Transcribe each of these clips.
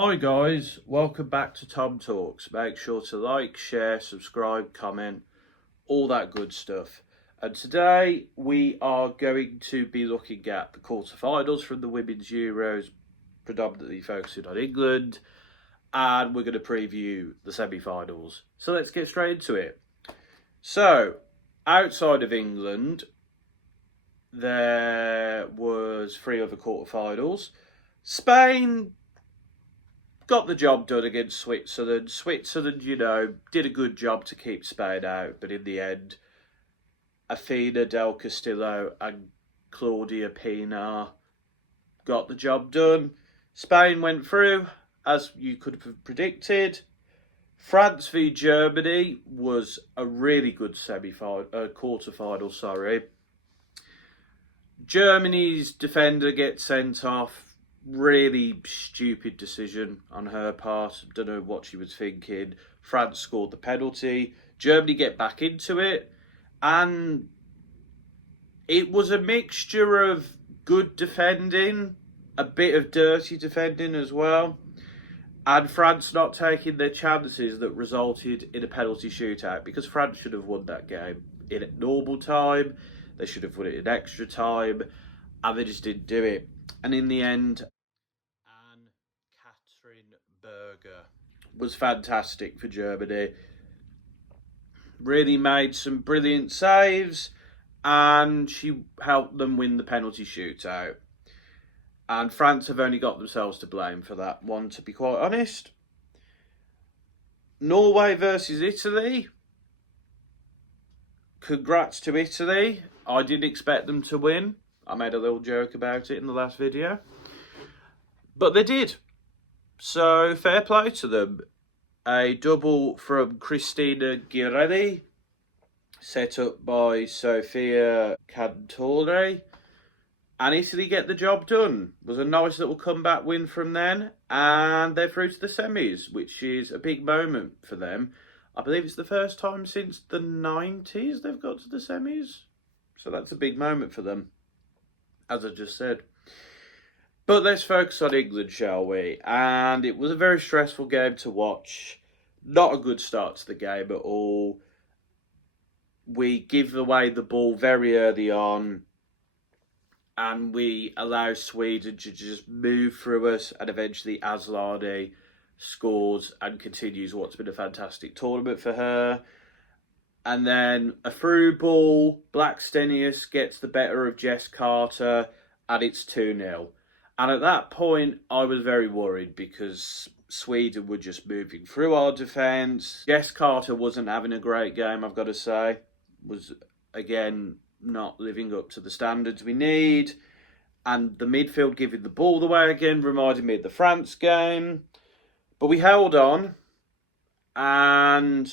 Hi guys, welcome back to Tom Talks. Make sure to like, share, subscribe, comment, all that good stuff. And today we are going to be looking at the quarterfinals from the Women's Euros, predominantly focusing on England, and we're going to preview the semi-finals. So let's get straight into it. So, outside of England, there was three other quarterfinals. Spain got the job done against Switzerland. Switzerland, did a good job to keep Spain out, but in the end, Athena Del Castillo and Claudia Pina got the job done. Spain went through, as you could have predicted. France v Germany was a really good quarter-final, sorry. Germany's defender gets sent off. Really stupid decision on her part. Don't know what she was thinking. France scored the penalty. Germany get back into it. And it was a mixture of good defending, a bit of dirty defending as well, and France not taking their chances that resulted in a penalty shootout, because France should have won that game in normal time. They should have won it in extra time, and they just didn't do it. And in the end, Anne-Catherine Berger was fantastic for Germany. Really made some brilliant saves, and she helped them win the penalty shootout. And France have only got themselves to blame for that one, to be quite honest. Norway versus Italy. Congrats to Italy. I didn't expect them to win. I made a little joke about it in the last video. But they did. So fair play to them. A double from Cristina Girelli, set up by Sofia Cantore. And Italy get the job done. It was a nice little comeback win from them. And they're through to the semis, which is a big moment for them. I believe it's the first time since the 90s they've got to the semis. So that's a big moment for them, as I just said. But let's focus on England, shall we? And it was a very stressful game to watch. Not a good start to the game at all. We give away the ball very early on, and we allow Sweden to just move through us, and eventually Asllani scores and continues what's been a fantastic tournament for her. And then a through ball, Blackstenius gets the better of Jess Carter, and it's 2-0. And at that point, I was very worried because Sweden were just moving through our defence. Jess Carter wasn't having a great game, I've got to say. Was, again, not living up to the standards we need. And the midfield giving the ball away again reminded me of the France game. But we held on, and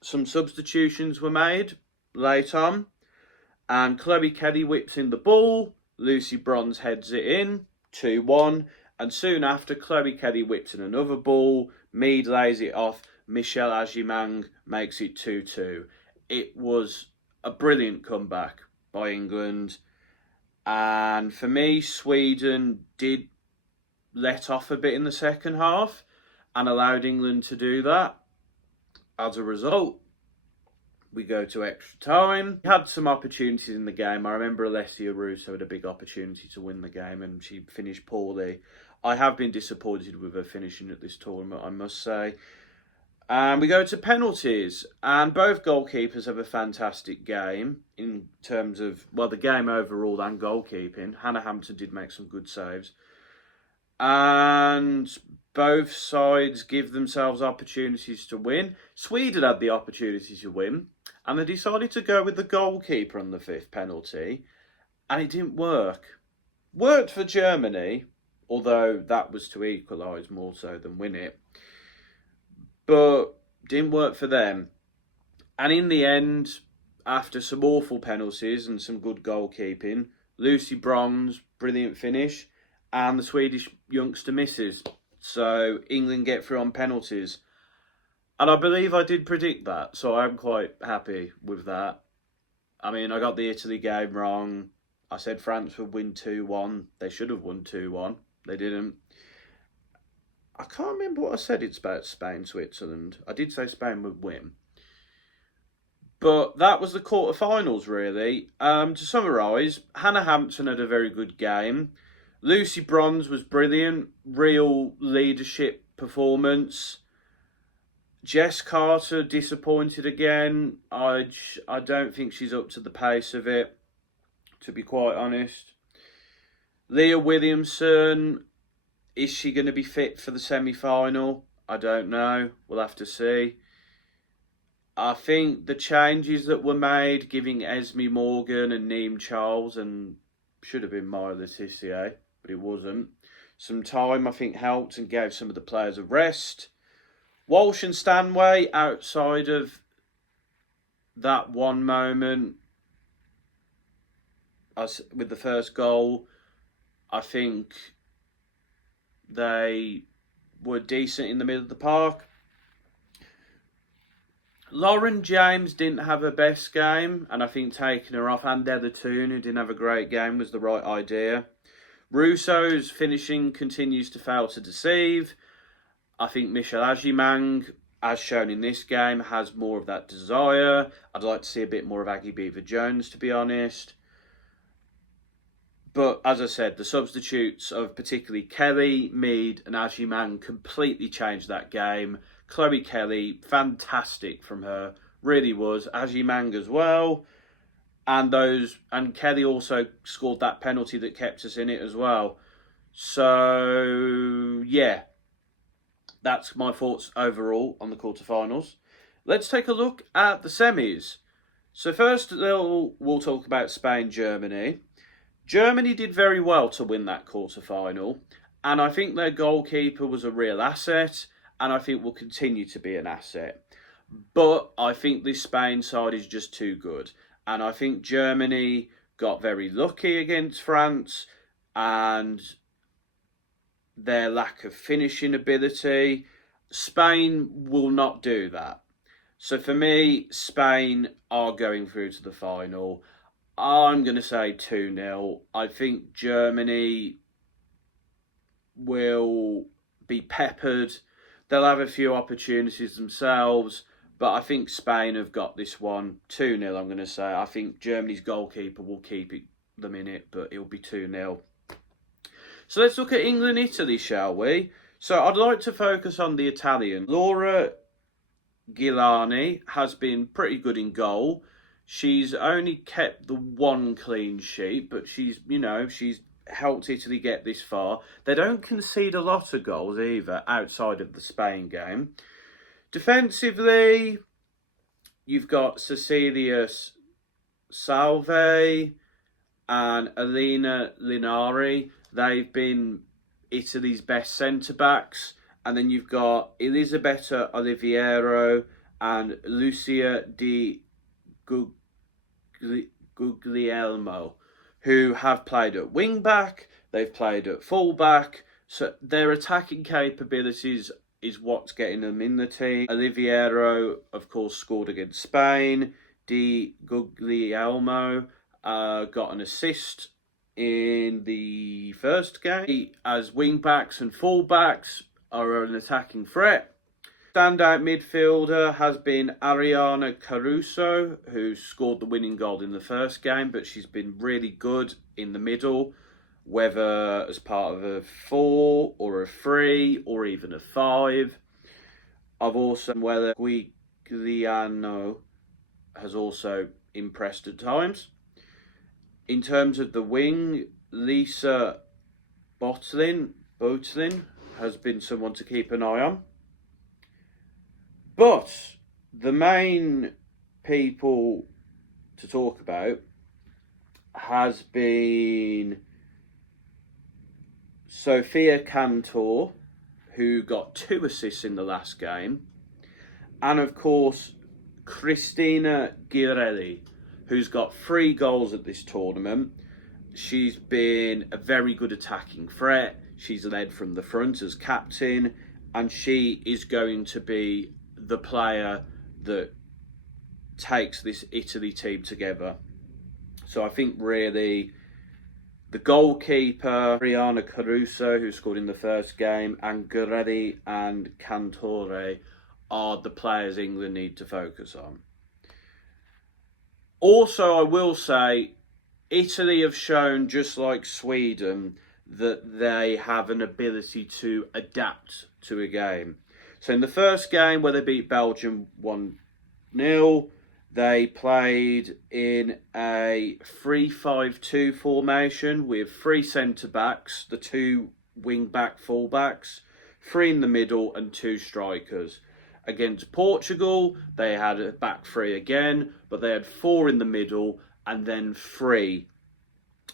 some substitutions were made late on. And Chloe Kelly whips in the ball. Lucy Bronze heads it in. 2-1, and soon after, Chloe Kelly whipped in another ball. Mead lays it off. Michelle Agimang makes it 2-2. It was a brilliant comeback by England, and for me, Sweden did let off a bit in the second half and allowed England to do that. As a result, we go to extra time. We had some opportunities in the game. I remember Alessia Russo had a big opportunity to win the game, and she finished poorly. I have been disappointed with her finishing at this tournament, I must say. And we go to penalties, and both goalkeepers have a fantastic game in terms of, well, the game overall and goalkeeping. Hannah Hampton did make some good saves. And both sides give themselves opportunities to win. Sweden had the opportunity to win, and they decided to go with the goalkeeper on the fifth penalty, and it didn't work. Worked for Germany, although that was to equalise more so than win it, but didn't work for them. And in the end, after some awful penalties and some good goalkeeping, Lucy Bronze, brilliant finish, and the Swedish youngster misses. So England get through on penalties. And I believe I did predict that, so I'm quite happy with that. I mean, I got the Italy game wrong. I said France would win 2-1. They should have won 2-1. They didn't. I can't remember what I said it's about Spain, Switzerland. I did say Spain would win. But that was the quarterfinals, really. To summarise, Hannah Hampton had a very good game. Lucy Bronze was brilliant. Real leadership performance. Jess Carter disappointed again. I don't think she's up to the pace of it, to be quite honest. Leah Williamson, is she going to be fit for the semi-final? I don't know. We'll have to see. I think the changes that were made, giving Esme Morgan and Neem Charles, and should have been Maya Letitia, but it wasn't, some time, I think, helped and gave some of the players a rest. Walsh and Stanway, outside of that one moment with the first goal, I think they were decent in the middle of the park. Lauren James didn't have her best game, and I think taking her off, and Heather Toon, who didn't have a great game, was the right idea. Russo's finishing continues to fail to deceive. I think Michelle Agimang, as shown in this game, has more of that desire. I'd like to see a bit more of Aggie Beaver-Jones, to be honest. But as I said, the substitutes of particularly Kelly, Mead and Agimang completely changed that game. Chloe Kelly, fantastic from her, really was. Agimang as well. And Kelly also scored that penalty that kept us in it as well. So, yeah. That's my thoughts overall on the quarterfinals. Let's take a look at the semis. So first, we'll talk about Spain-Germany. Germany did very well to win that quarterfinal, and I think their goalkeeper was a real asset, and I think will continue to be an asset. But I think this Spain side is just too good, and I think Germany got very lucky against France, and their lack of finishing ability. Spain will not do that. So for me, Spain are going through to the final. I'm going to say 2-0. I think Germany will be peppered. They'll have a few opportunities themselves, but I think Spain have got this one 2-0, I'm going to say. I think Germany's goalkeeper will keep them in it, but it'll be 2-0. So let's look at England-Italy, shall we? So I'd like to focus on the Italian. Laura Gilani has been pretty good in goal. She's only kept the one clean sheet, but she's helped Italy get this far. They don't concede a lot of goals either, outside of the Spain game. Defensively, you've got Cecilia Salve and Elena Linari. They've been Italy's best centre-backs. And then you've got Elisabetta Oliviero and Lucia Di Guglielmo, who have played at wing-back, they've played at full-back. So their attacking capabilities is what's getting them in the team. Oliviero, of course, scored against Spain. Di Guglielmo got an assist in the first game. As wing-backs and full-backs are an attacking threat. Standout midfielder has been Ariana Caruso, who scored the winning goal in the first game, but she's been really good in the middle, whether as part of a 4 or a 3 or even a 5. I've also whether Guigliano has also impressed at times. In terms of the wing, Lisa Botlin has been someone to keep an eye on. But the main people to talk about has been Sophia Cantor, who got 2 assists in the last game, and of course Cristina Girelli, who's got 3 goals at this tournament. She's been a very good attacking threat. She's led from the front as captain, and she is going to be the player that takes this Italy team together. So I think really The goalkeeper, Brianna Caruso, who scored in the first game, and Guerreri and Cantore are the players England need to focus on. Also, I will say, Italy have shown, just like Sweden, that they have an ability to adapt to a game. So in the first game, where they beat Belgium 1-0, they played in a 3-5-2 formation with 3 centre-backs, the 2 wing-back full-backs, 3 in the middle and 2 strikers. Against Portugal, they had a back 3 again, but they had 4 in the middle and then 3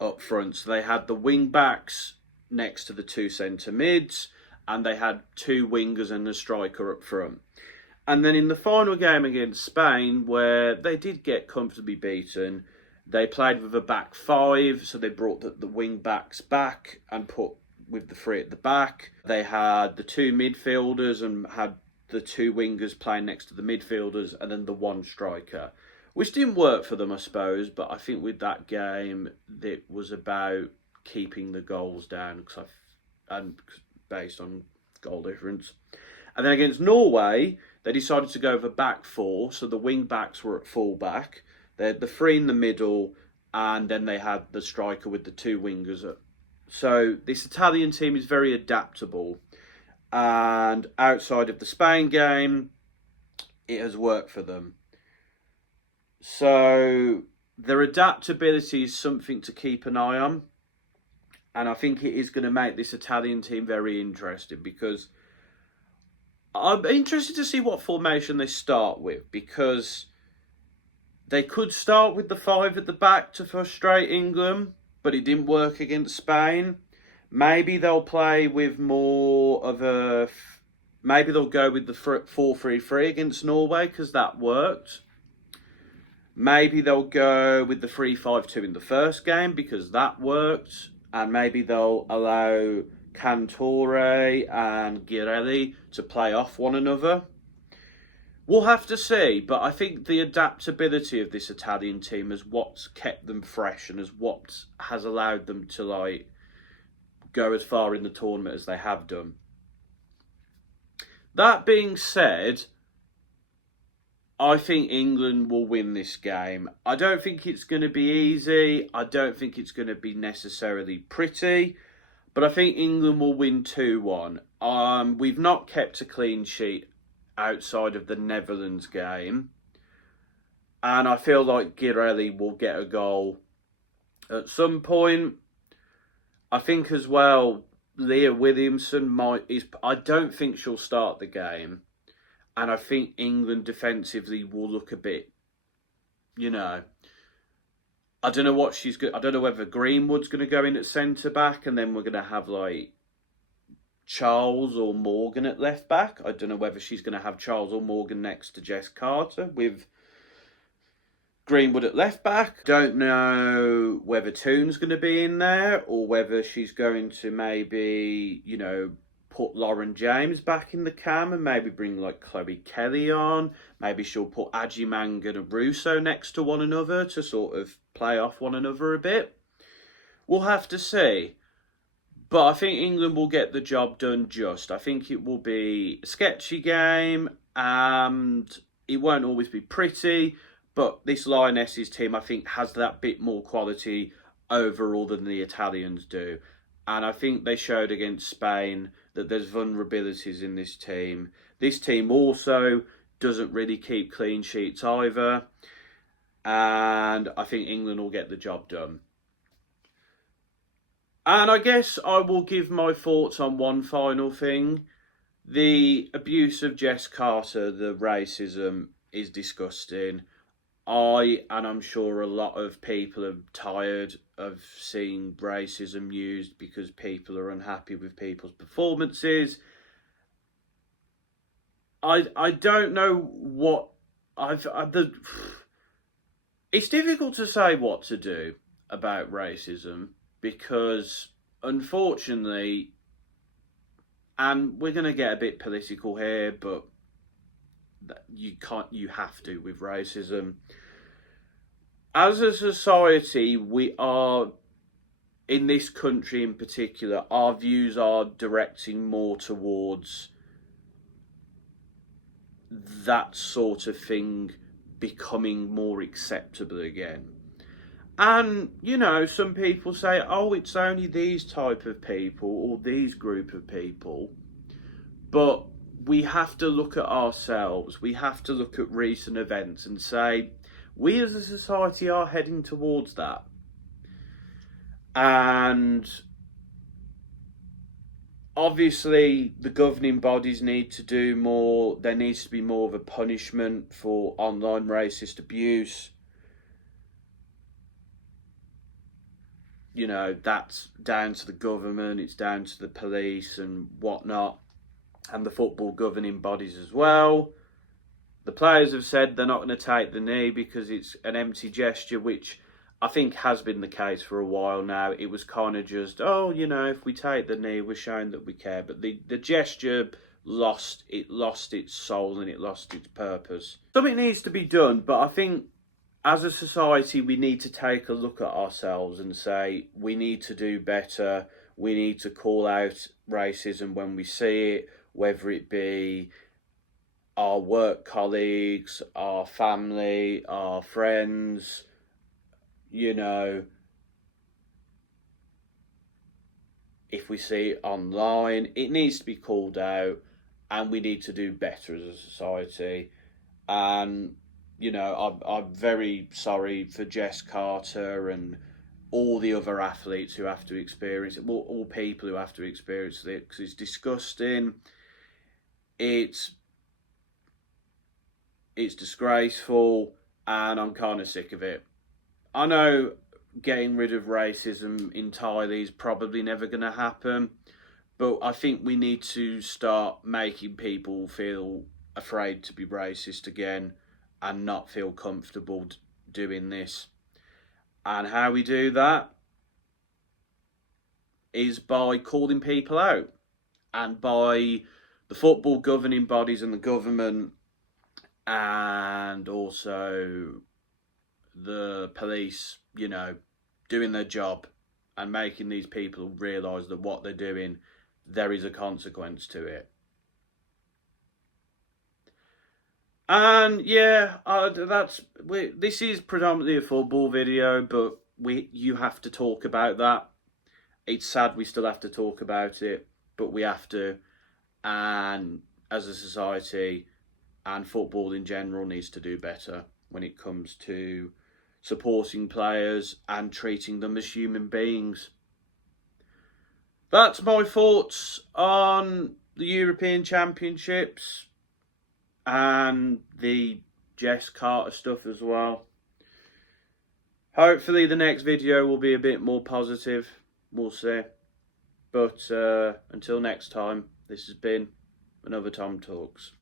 up front. So they had the wing-backs next to the 2 centre-mids, and they had 2 wingers and a striker up front. And then in the final game against Spain, where they did get comfortably beaten, they played with a back 5, so they brought the wing backs back and put with the 3 at the back. They had the 2 midfielders and had the 2 wingers playing next to the midfielders, and then the 1 striker, which didn't work for them, I suppose. But I think with that game, it was about keeping the goals down, and based on goal difference. And then against Norway, they decided to go with a back 4, so the wing backs were at full back. They had the 3 in the middle, and then they had the striker with the 2 wingers. So this Italian team is very adaptable, and outside of the Spain game, it has worked for them. So their adaptability is something to keep an eye on, and I think it is going to make this Italian team very interesting, because I'm interested to see what formation they start with, because they could start with the 5 at the back to frustrate England, but it didn't work against Spain. Maybe they'll play with more of a... Maybe they'll go with the 4-3-3 against Norway, because that worked. Maybe they'll go with the 3-5-2 in the first game, because that worked. And maybe they'll allow Cantore and Guerreri to play off one another. We'll have to see, but I think the adaptability of this Italian team is what's kept them fresh, and is what has allowed them to go as far in the tournament as they have done. That being said, I think England will win this game. I don't think it's going to be easy. I don't think it's going to be necessarily pretty. But I think England will win 2-1. We've not kept a clean sheet outside of the Netherlands game. And I feel like Guerreri will get a goal at some point. I think as well, Leah Williamson I don't think she'll start the game. And I think England defensively will look a bit, I don't know what I don't know whether Greenwood's going to go in at centre back, and then we're going to have Charles or Morgan at left back. I don't know whether she's going to have Charles or Morgan next to Jess Carter with Greenwood at left back. Don't know whether Toon's going to be in there, or whether she's going to maybe, put Lauren James back in the cam and maybe bring Chloe Kelly on. Maybe she'll put Agyemang and Russo next to one another to sort of play off one another a bit. We'll have to see. But I think England will get the job done just. I think it will be a sketchy game, and it won't always be pretty. But this Lionesses team, I think, has that bit more quality overall than the Italians do. And I think they showed against Spain that there's vulnerabilities in this team. This team also doesn't really keep clean sheets either. And I think England will get the job done. And I guess I will give my thoughts on one final thing. The abuse of Jess Carter, the racism, is disgusting. I'm sure a lot of people are tired of seeing racism used because people are unhappy with people's performances. I don't know what it's difficult to say what to do about racism, because unfortunately, and we're going to get a bit political here, but you have to with racism. As a society, we are in this country in particular, our views are directing more towards that sort of thing becoming more acceptable again. And, you know, some people say, oh, it's only these type of people or these group of people. But we have to look at ourselves. We have to look at recent events and say, we as a society are heading towards that. And obviously, the governing bodies need to do more. There needs to be more of a punishment for online racist abuse. You know, that's down to the government, it's down to the police and whatnot, and the football governing bodies as well. The players have said they're not going to take the knee because it's an empty gesture, which I think has been the case for a while now. It was kind of just, oh, you know, if we take the knee, we're showing that we care. But the gesture lost its soul and it lost its purpose. Something needs to be done, but I think as a society, we need to take a look at ourselves and say, we need to do better. We need to call out racism when we see it, whether it be our work colleagues, our family, our friends, you know, if we see it online, it needs to be called out and we need to do better as a society. And you know, I'm very sorry for Jess Carter and all the other athletes who have to experience it, all people who have to experience it, because it's disgusting. It's disgraceful, and I'm kind of sick of it. I know getting rid of racism entirely is probably never going to happen, but I think we need to start making people feel afraid to be racist again and not feel comfortable doing this. And how we do that is by calling people out, and by the football governing bodies and the government and also the police, you know, doing their job and making these people realise that what they're doing, there is a consequence to it. And yeah, this is predominantly a football video, but you have to talk about that. It's sad we still have to talk about it, but we have to. And as a society, and football in general needs to do better when it comes to supporting players and treating them as human beings. That's my thoughts on the European Championships and the Jess Carter stuff as well. Hopefully the next video will be a bit more positive. We'll see. But until next time, this has been another Tom Talks.